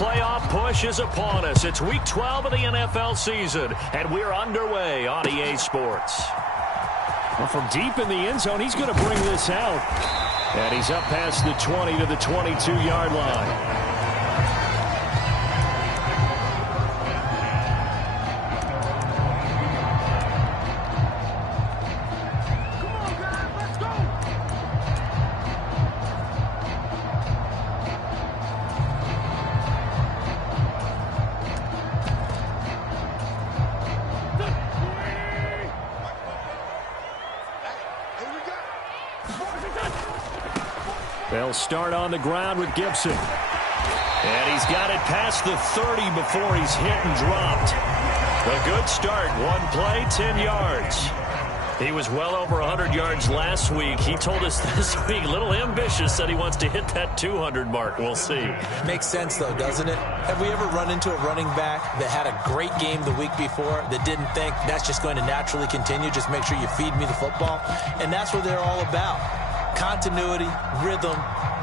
playoff push is upon us. It's Week 12 of the NFL season, and we're underway on EA Sports. Well, from deep in the end zone, he's going to bring this out. And he's up past the 20 to the 22-yard line. They'll start on the ground with Gibson. And he's got it past the 30 before he's hit and dropped. A good start. One play, 10 yards. He was well over 100 yards last week. He told us this week, a little ambitious, said he wants to hit that 200 mark. We'll see. Makes sense, though, doesn't it? Have we ever run into a running back that had a great game the week before that didn't think that's just going to naturally continue? Just make sure you feed me the football. And that's what they're all about. Continuity, rhythm,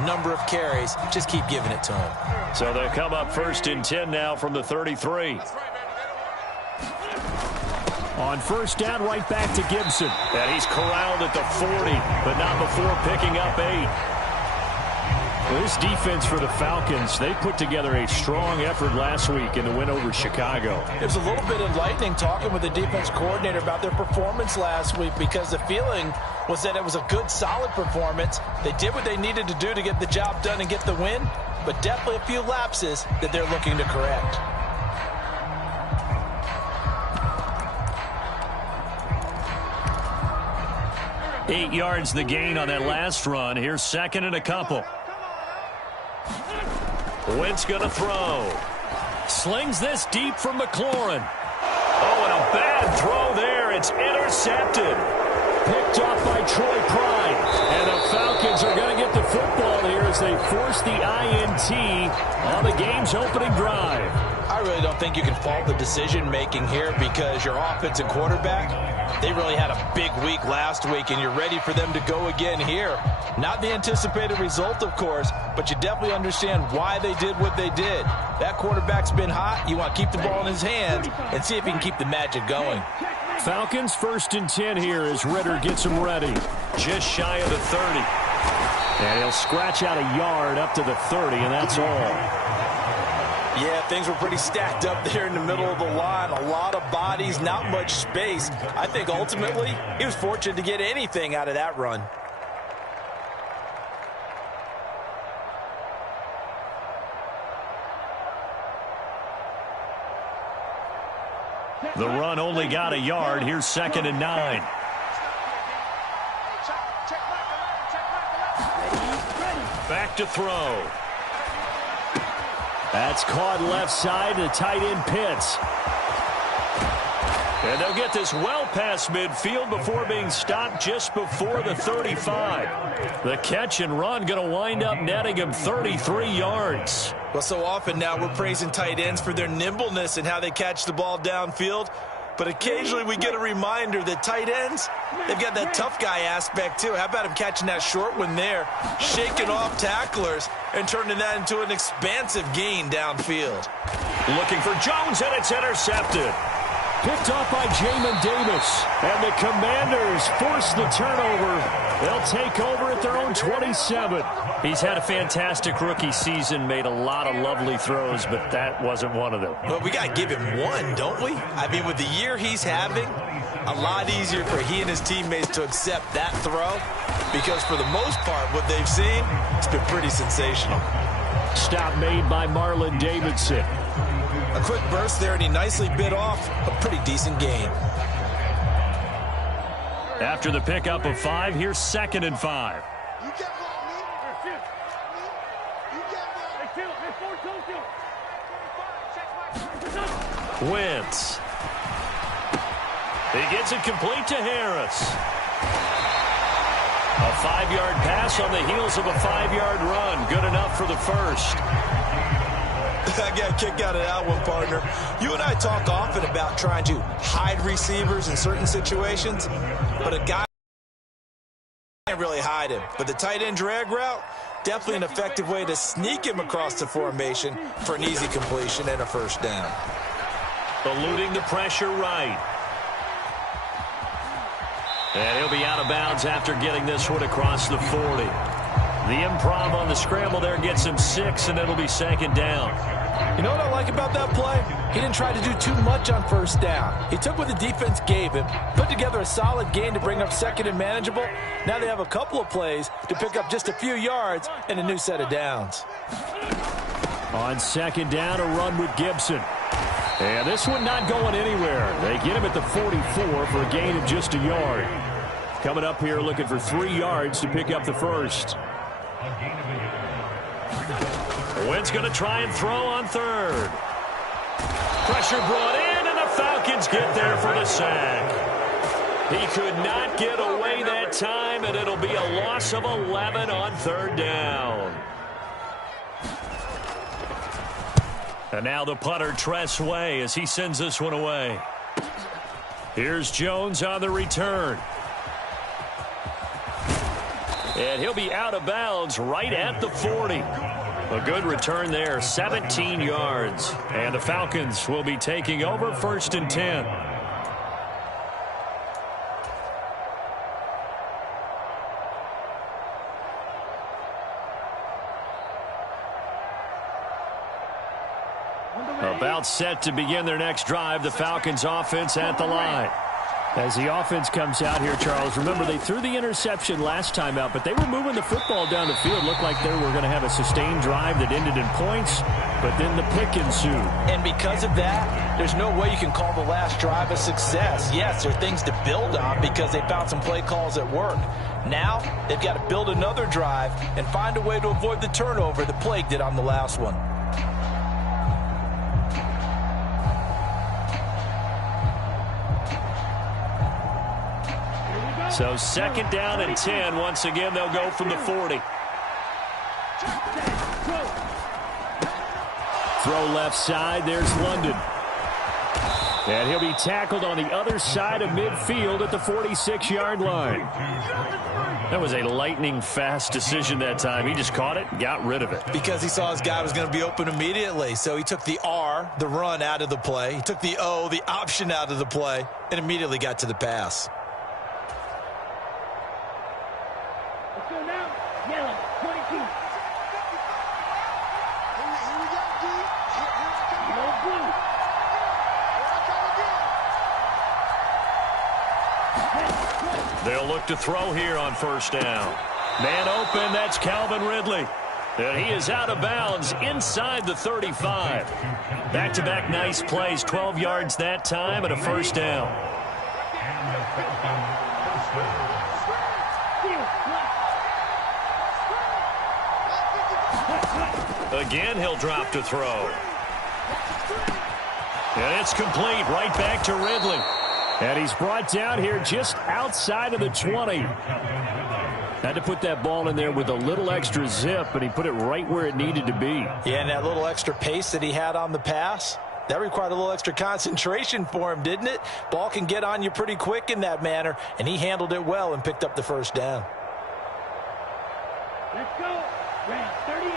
number of carries. Just keep giving it to him. So they'll come up 1st and 10 now from the 33. On first down, right back to Gibson. And he's corralled at the 40, but not before picking up 8. Well, this defense for the Falcons, they put together a strong effort last week in the win over Chicago. It was a little bit enlightening talking with the defense coordinator about their performance last week, because the feeling was that it was a good, solid performance. They did what they needed to do to get the job done and get the win, but definitely a few lapses that they're looking to correct. Eight yards the gain on that last run. Here's second and a couple. Wentz going to throw. Slings this deep from McLaurin. Oh, and a bad throw there. It's intercepted. Picked off by Troy Pride. And the Falcons are going to get the football here as they force the INT on the game's opening drive. I really don't think you can fault the decision-making here, because your offensive quarterback, they really had a big week last week, and you're ready for them to go again here. Not the anticipated result, of course, but you definitely understand why they did what they did. That quarterback's been hot. You want to keep the ball in his hands and see if he can keep the magic going. Falcons 1st and 10 here as Ritter gets them ready. Just shy of the 30. And he'll scratch out a yard up to the 30, and that's all. Yeah, things were pretty stacked up there in the middle of the line. A lot of bodies, not much space. I think ultimately he was fortunate to get anything out of that run. The run only got a yard. Here's 2nd and 9. Back to throw. That's caught left side. The tight end Pitts. And they'll get this well past midfield before being stopped just before the 35. The catch and run going to wind up netting him 33 yards. Well, so often now we're praising tight ends for their nimbleness and how they catch the ball downfield. But occasionally we get a reminder that tight ends, they've got that tough guy aspect too. How about him catching that short one there, shaking off tacklers, and turning that into an expansive gain downfield. Looking for Jones, and it's intercepted. Picked off by Jamin Davis. And the Commanders force the turnover. They'll take over at their own 27. He's had a fantastic rookie season, made a lot of lovely throws, but that wasn't one of them. Well, we got to give him one, don't we? I mean, with the year he's having, a lot easier for he and his teammates to accept that throw, because for the most part, what they've seen, it's been pretty sensational. Stop made by Marlon Davidson. A quick burst there, and he nicely bit off a pretty decent gain. After the pickup of 5, here's 2nd and 5. Wentz. He gets it complete to Harris. A 5-yard pass on the heels of a 5-yard run. Good enough for the first. I got a kick out of that one, partner. You and I talk often about trying to hide receivers in certain situations, but a guy can't really hide him. But the tight end drag route, Definitely an effective way to sneak him across the formation for an easy completion and a first down. Eluding the pressure right. And he'll be out of bounds after getting this one across the 40. The improv on the scramble there gets him 6, and it'll be second down. You know what I like about that play? He didn't try to do too much on first down. He took what the defense gave him, put together a solid gain to bring up second and manageable. Now they have a couple of plays to pick up just a few yards and a new set of downs. On second down, a run with Gibson. And this one not going anywhere. They get him at the 44 for a gain of just a yard. Coming up here looking for 3 yards to pick up the first. Wentz going to try and throw on third. Pressure brought in, and the Falcons get there for the sack. He could not get away that time, and it'll be a loss of 11 on third down. And now the punter, Tress Way, as he sends this one away. Here's Jones on the return. And he'll be out of bounds right at the 40. A good return there, 17 yards. And the Falcons will be taking over 1st and 10. About set to begin their next drive, the Falcons offense at the line. As the offense comes out here, Charles, remember they threw the interception last time out, but they were moving the football down the field. Looked like they were going to have a sustained drive that ended in points, but then the pick ensued. And because of that, there's no way you can call the last drive a success. Yes, there are things to build on because they found some play calls at work. Now, they've got to build another drive and find a way to avoid the turnover that plagued it on the last one. So 2nd down and 10. Once again, they'll go from the 40. Throw left side. There's London. And he'll be tackled on the other side of midfield at the 46-yard line. That was a lightning-fast decision that time. He just caught it and got rid of it. Because he saw his guy was going to be open immediately. So he took the R, the run, out of the play. He took the O, the option, out of the play, and immediately got to the pass. They'll look to throw here on 1st down. Man open, that's Calvin Ridley. And he is out of bounds inside the 35. Back-to-back nice plays, 12 yards that time and a 1st down. Again, he'll drop to throw. And it's complete, right back to Ridley. And he's brought down here just outside of the 20. Had to put that ball in there with a little extra zip, and he put it right where it needed to be. Yeah, and that little extra pace that he had on the pass, that required a little extra concentration for him, didn't it? Ball can get on you pretty quick in that manner, and he handled it well and picked up the 1st down. Let's go. Round 38.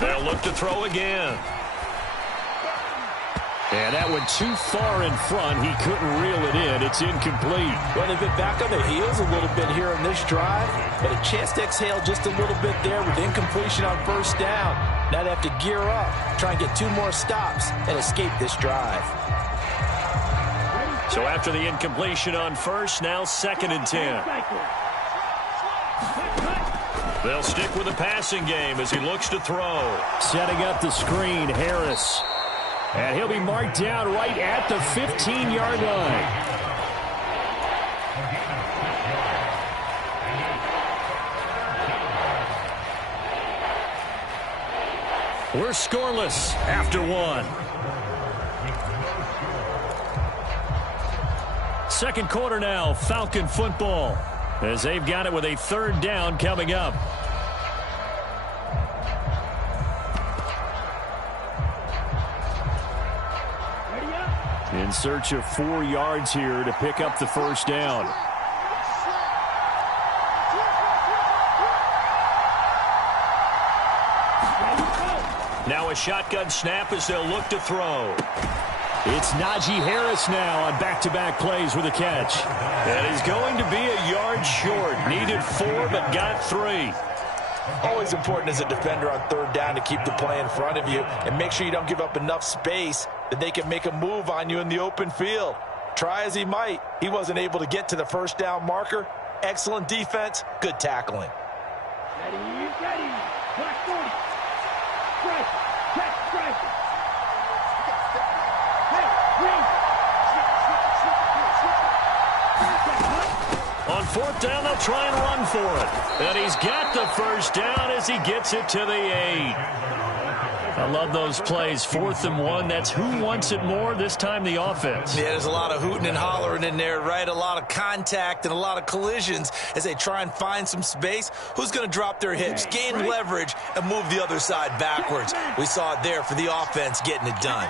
They'll look to throw again. And that one too far in front. He couldn't reel it in. It's incomplete. Well, they've been back on their heels a little bit here in this drive, but a chance to exhale just a little bit there with incompletion on 1st down. Now they have to gear up, try and get 2 more stops, and escape this drive. So after the incompletion on 1st, now 2nd and 10. They'll stick with the passing game as he looks to throw. Setting up the screen, Harris. And he'll be marked down right at the 15-yard line. We're scoreless after 1. 2nd quarter now, Falcon football, as they've got it with a 3rd down coming up. In search of 4 yards here to pick up the 1st down. Now a shotgun snap as they'll look to throw. It's Najee Harris now on back-to-back plays with a catch. And he's going to be a yard short. Needed 4, but got 3. Always important as a defender on third down to keep the play in front of you and make sure you don't give up enough space that they can make a move on you in the open field. Try as he might, he wasn't able to get to the first down marker. Excellent defense, good tackling. Ready. Black 40. Strike. Check, strike. On 4th down, they'll try and run for it. And he's got the first down as he gets it to the 8. I love those plays. 4th and 1. That's who wants it more, this time the offense. Yeah, there's a lot of hooting and hollering in there, right? A lot of contact and a lot of collisions as they try and find some space. Who's going to drop their hips, gain leverage, and move the other side backwards? We saw it there for the offense getting it done.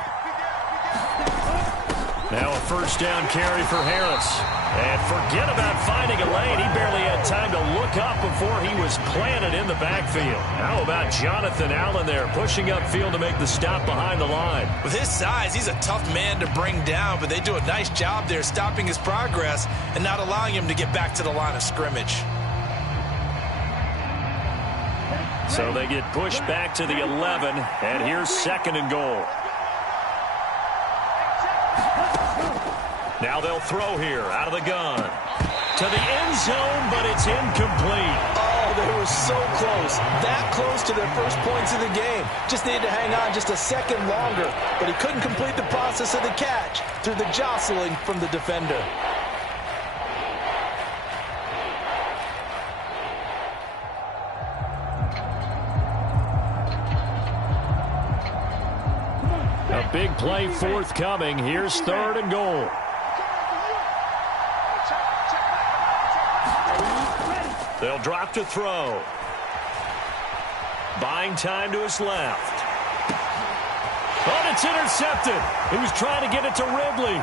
Now a first down carry for Harris. And forget about finding a lane. He barely had time to look up before he was planted in the backfield. How about Jonathan Allen there pushing upfield to make the stop behind the line? With his size, he's a tough man to bring down, but they do a nice job there stopping his progress and not allowing him to get back to the line of scrimmage. So they get pushed back to the 11, and here's 2nd and goal. Now they'll throw here out of the gun. To the end zone, but it's incomplete. Oh, they were so close. That close to their first points of the game. Just needed to hang on just a second longer. But he couldn't complete the process of the catch through the jostling from the defender. A big play forthcoming. Here's 3rd and goal. They'll drop to throw. Buying time to his left. But it's intercepted. He was trying to get it to Ridley.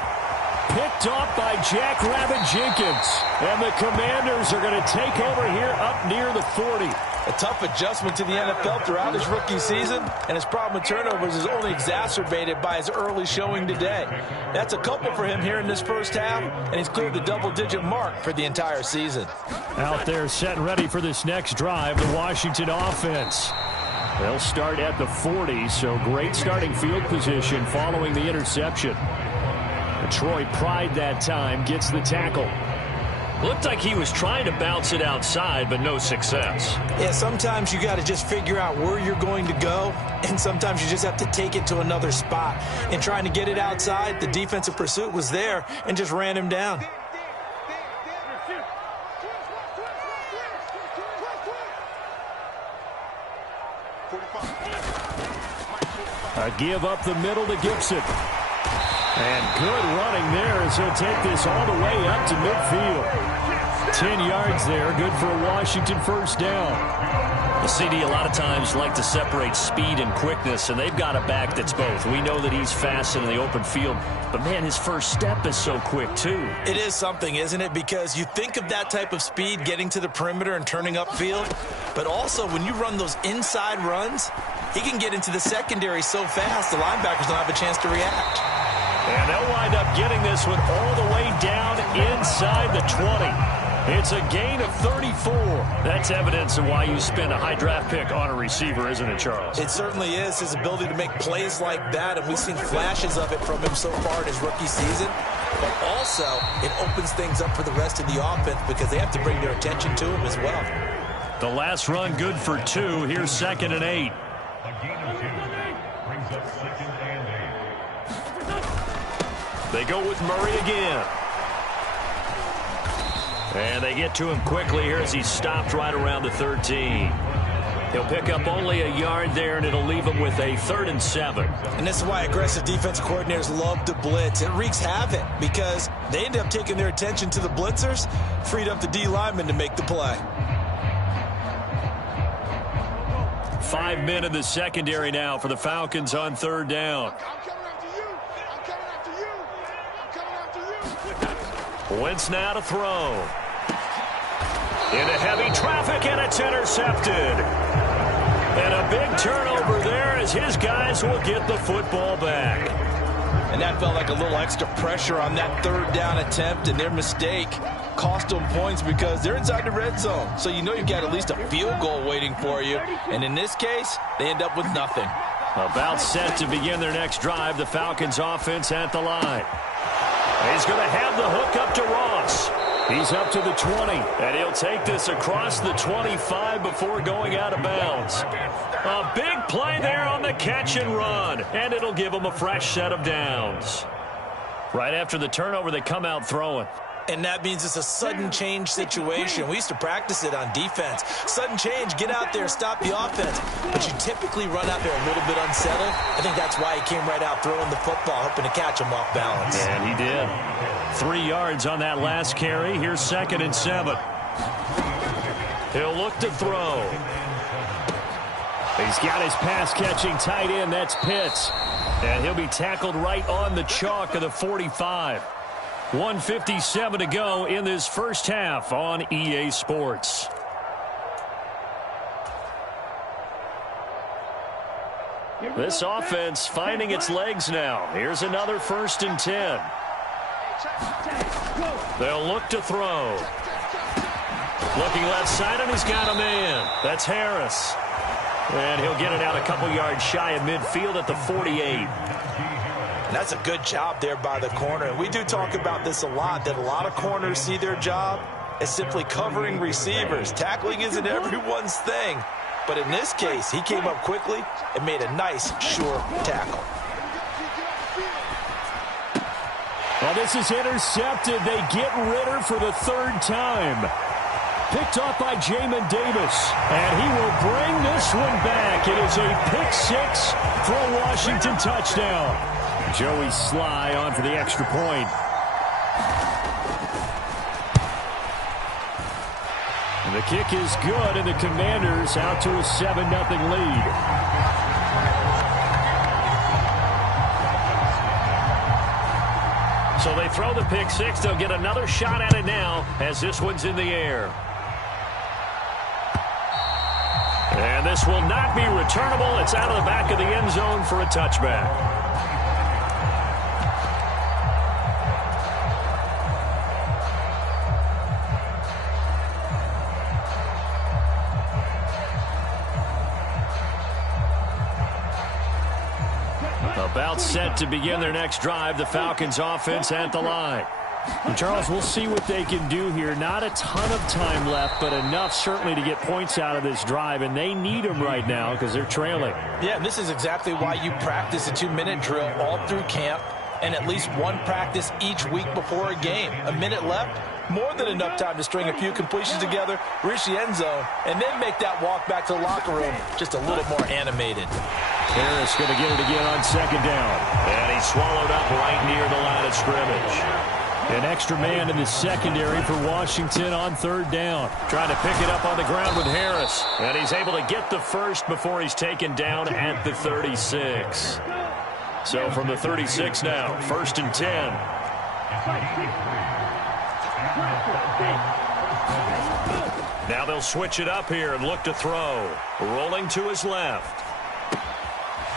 Picked off by Jack Rabbit Jenkins. And the Commanders are going to take over here up near the 40. A tough adjustment to the NFL throughout his rookie season, and his problem with turnovers is only exacerbated by his early showing today. That's a couple for him here in this first half, and he's cleared the double-digit mark for the entire season. Out there set and ready for this next drive, the Washington offense. They'll start at the 40, so great starting field position following the interception. Troy Pride that time gets the tackle. Looked like he was trying to bounce it outside, but no success. Yeah, sometimes you got to just figure out where you're going to go, and sometimes you just have to take it to another spot. And trying to get it outside, the defensive pursuit was there and just ran him down. A give up the middle to Gibson. And good running there as he'll take this all the way up to midfield. 10 yards there, good for a Washington first down. The CD a lot of times like to separate speed and quickness, and they've got a back that's both. We know that he's fast in the open field, but man, his first step is so quick too. It is something, isn't it? Because you think of that type of speed getting to the perimeter and turning upfield, but also when you run those inside runs, he can get into the secondary so fast the linebackers don't have a chance to react. And they'll wind up getting this one all the way down inside the 20. It's a gain of 34. That's evidence of why you spend a high draft pick on a receiver, isn't it, Charles? It certainly is, his ability to make plays like that, and we've seen flashes of it from him so far in his rookie season. But also, it opens things up for the rest of the offense because they have to bring their attention to him as well. The last run good for 2. Here's 2nd and 8. They go with Murray again. And they get to him quickly here as he's stopped right around the 13. He'll pick up only a yard there, and it'll leave him with a 3rd and 7. And this is why aggressive defensive coordinators love to blitz. It wreaks havoc because they end up taking their attention to the blitzers, freed up the D lineman to make the play. 5 men in the secondary now for the Falcons on 3rd down. Wentz now to throw. Into heavy traffic, and it's intercepted. And a big turnover there as his guys will get the football back. And that felt like a little extra pressure on that third down attempt, and their mistake cost them points because they're inside the red zone. So you know you've got at least a field goal waiting for you. And in this case, they end up with nothing. About set to begin their next drive, the Falcons offense at the line. He's going to have the hook up to Ross. He's up to the 20. And he'll take this across the 25 before going out of bounds. A big play there on the catch and run. And it'll give him a fresh set of downs. Right after the turnover, they come out throwing. And that means it's a sudden change situation. We used to practice it on defense. Sudden change, get out there, stop the offense. But you typically run out there a little bit unsettled. I think that's why he came right out throwing the football, hoping to catch him off balance. And he did. 3 yards on that last carry. Here's 2nd and 7. He'll look to throw. He's got his pass-catching tight end. That's Pitts. And he'll be tackled right on the chalk of the 45. 1:57 to go in this first half on EA Sports. This offense finding its legs now. Here's another 1st and 10. They'll look to throw. Looking left side, and he's got a man. That's Harris. And he'll get it out a couple yards shy of midfield at the 48. And that's a good job there by the corner. And we do talk about this a lot, that a lot of corners see their job as simply covering receivers. Tackling isn't everyone's thing. But in this case, he came up quickly and made a nice, sure tackle. Well, this is intercepted. They get Ritter for the 3rd time. Picked off by Jamin Davis. And he will bring this one back. It is a pick 6 for a Washington touchdown. Joey Sly on for the extra point. And the kick is good, and the Commanders out to a 7-0 lead. So they throw the pick 6. They'll get another shot at it now as this one's in the air. And this will not be returnable. It's out of the back of the end zone for a touchback. About set to begin their next drive, the Falcons offense at the line. And Charles, we'll see what they can do here. Not a ton of time left, but enough certainly to get points out of this drive, and they need them right now because they're trailing. Yeah, and this is exactly why you practice a 2-minute drill all through camp and at least one practice each week before a game. A minute left, more than enough time to string a few completions together, reach the end zone, and then make that walk back to the locker room just a little more animated. Harris going to get it again on 2nd down. And he's swallowed up right near the line of scrimmage. An extra man in the secondary for Washington on 3rd down. Trying to pick it up on the ground with Harris. And he's able to get the first before he's taken down at the 36. So from the 36 now, 1st and 10. Now they'll switch it up here and look to throw. Rolling to his left.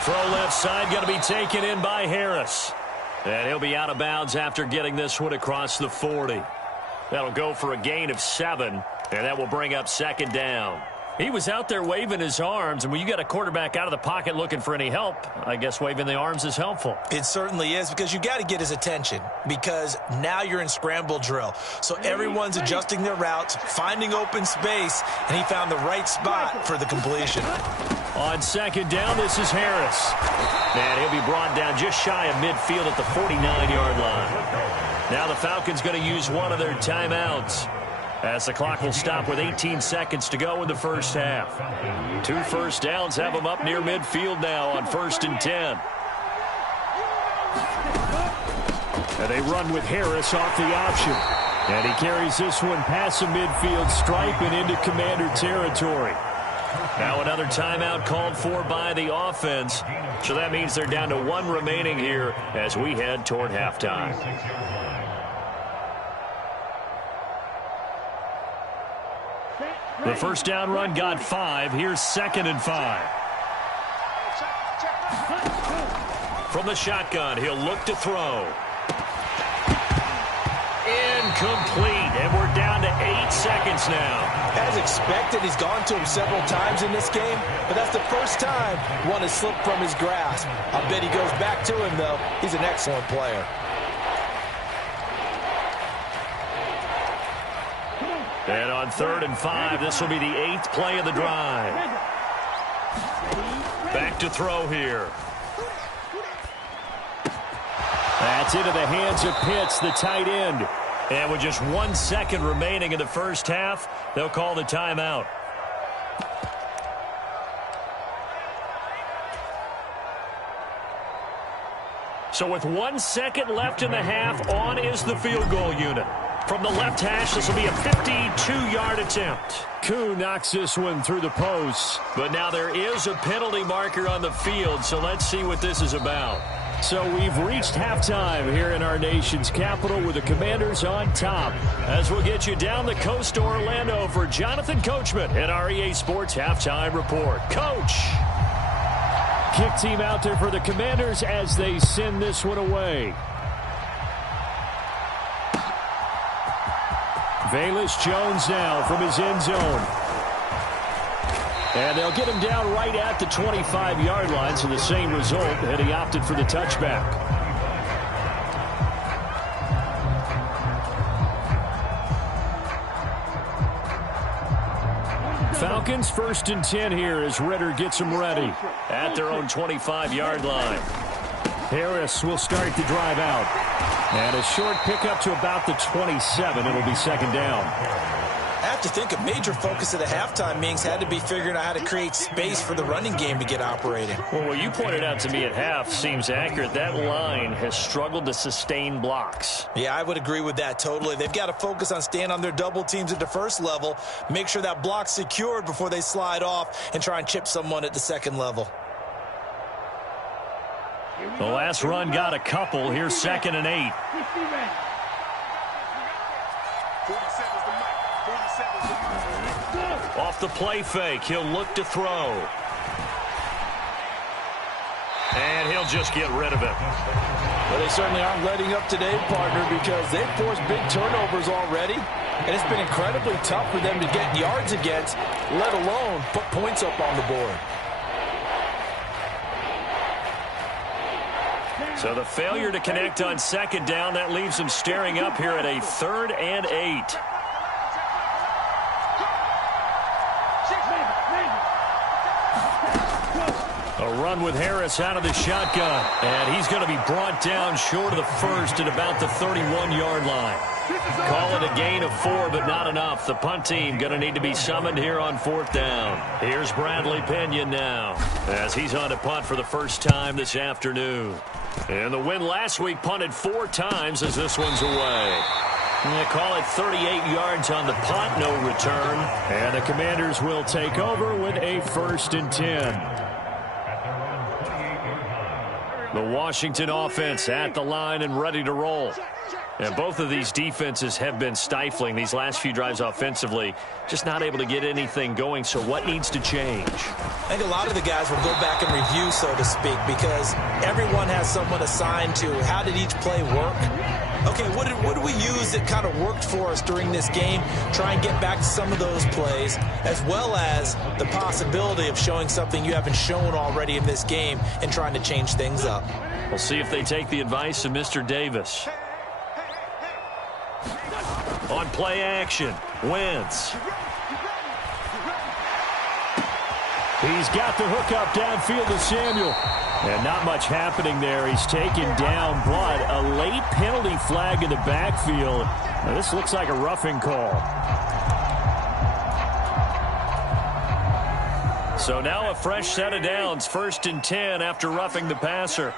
Throw left side, going to be taken in by Harris. And he'll be out of bounds after getting this one across the 40. That'll go for a gain of 7, and that will bring up 2nd down. He was out there waving his arms, and when you got a quarterback out of the pocket looking for any help, I guess waving the arms is helpful. It certainly is, because you got to get his attention, because now you're in scramble drill. So everyone's adjusting their routes, finding open space, and he found the right spot for the completion. On 2nd down, this is Harris. And he'll be brought down just shy of midfield at the 49-yard line. Now the Falcons going to use one of their timeouts, as the clock will stop with 18 seconds to go in the first half. 2 first downs have them up near midfield now on 1st and 10. And they run with Harris off the option. And he carries this one past the midfield stripe and into Commander territory. Now another timeout called for by the offense. So that means they're down to 1 remaining here as we head toward halftime. The first down run got 5. Here's 2nd and 5. From the shotgun, he'll look to throw. Incomplete, and we're down to 8 seconds now. As expected, he's gone to him several times in this game, but that's the first time one has slipped from his grasp. I bet he goes back to him, though. He's an excellent player. And on 3rd and 5, this will be the 8th play of the drive. Back to throw here. That's into the hands of Pitts, the tight end. And with just 1 second remaining in the first half, they'll call the timeout. So with 1 second left in the half, on is the field goal unit. From the left hash, this will be a 52-yard attempt. Koo knocks this one through the posts. But now there is a penalty marker on the field, so let's see what this is about. So we've reached halftime here in our nation's capital with the Commanders on top. As we'll get you down the coast to Orlando for Jonathan Coachman at our EA Sports Halftime Report. Coach! Kick team out there for the Commanders as they send this one away. Velus Jones now from his end zone. And they'll get him down right at the 25-yard line, so the same result, and he opted for the touchback. Falcons 1st and 10 here as Ritter gets them ready. At their own 25-yard line. Harris will start the drive out. And a short pickup to about the 27. It'll be 2nd down. I have to think a major focus of the halftime meetings had to be figuring out how to create space for the running game to get operating. Well, what you pointed out to me at half seems accurate. That line has struggled to sustain blocks. Yeah, I would agree with that totally. They've got to focus on staying on their double teams at the first level, make sure that block's secured before they slide off and try and chip someone at the second level. The last run got a couple. Here's 2nd and 8. Off the play fake, he'll look to throw. And he'll just get rid of it. Well, they certainly aren't letting up today, partner, because they've forced big turnovers already. And it's been incredibly tough for them to get yards against, let alone put points up on the board. So the failure to connect on 2nd down, that leaves them staring up here at a 3rd and 8. A run with Harris out of the shotgun. And he's going to be brought down short of the first at about the 31-yard line. Call it a gain of 4, but not enough. The punt team going to need to be summoned here on 4th down. Here's Bradley Pinion now as he's on to punt for the first time this afternoon. And the win last week punted 4 times as this one's away. They call it 38 yards on the punt, no return. And the Commanders will take over with a 1st and 10. The Washington offense at the line and ready to roll. And both of these defenses have been stifling these last few drives offensively. Just not able to get anything going, so what needs to change? I think a lot of the guys will go back and review, so to speak, because everyone has someone assigned to how did each play work. Okay, what do we use that kind of worked for us during this game? Try and get back to some of those plays, as well as the possibility of showing something you haven't shown already in this game and trying to change things up. We'll see if they take the advice of Mr. Davis. On play action, Wentz. He's got the hook up downfield to Samuel. And not much happening there. He's taken down, but a late penalty flag in the backfield. Now, this looks like a roughing call. So now a fresh set of downs, 1st and 10 after roughing the passer.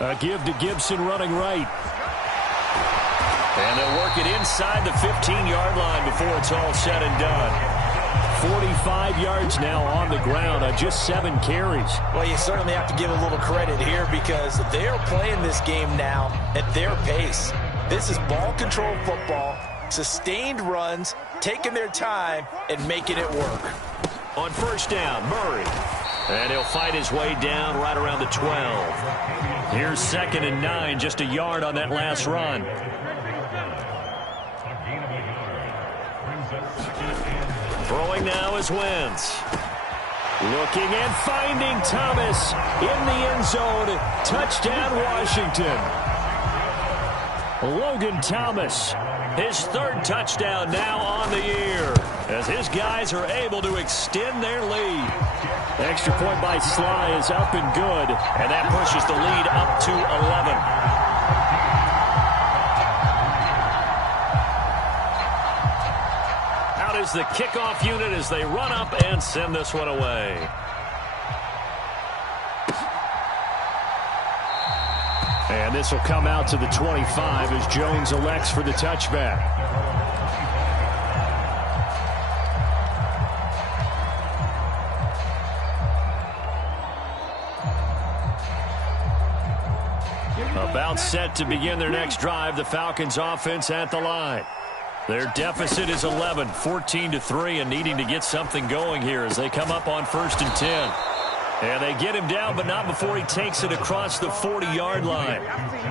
A give to Gibson running right. And they'll work it inside the 15-yard line before it's all said and done. 45 yards now on the ground on just 7 carries. Well, you certainly have to give a little credit here because they're playing this game now at their pace. This is ball control football, sustained runs, taking their time, and making it work. On first down, Murray. And he'll fight his way down right around the 12. Here's 2nd and 9, just a yard on that last run. Throwing now is Wentz. Looking and finding Thomas in the end zone. Touchdown, Washington. Logan Thomas, his 3rd touchdown now on the year, as his guys are able to extend their lead. Extra point by Sly is up and good. And that pushes the lead up to 11. Is the kickoff unit as they run up and send this one away. And this will come out to the 25 as Jones elects for the touchback. About set to begin their next drive, the Falcons offense at the line. Their deficit is 11, 14-3, and needing to get something going here as they come up on 1st and 10. And they get him down, but not before he takes it across the 40-yard line.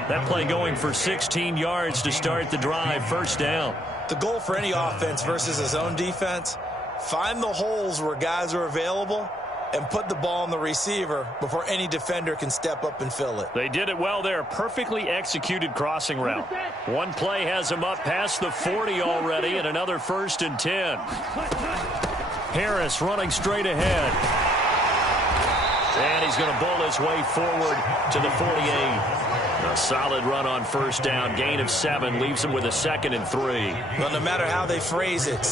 That play going for 16 yards to start the drive, 1st down. The goal for any offense versus his own defense, find the holes where guys are available and put the ball on the receiver before any defender can step up and fill it. They did it well there. Perfectly executed crossing route. One play has him up past the 40 already, and another 1st and 10. Harris running straight ahead. And he's going to bowl his way forward to the 48. A solid run on 1st down. Gain of 7 leaves him with a 2nd and 3. Well, no matter how they phrase it,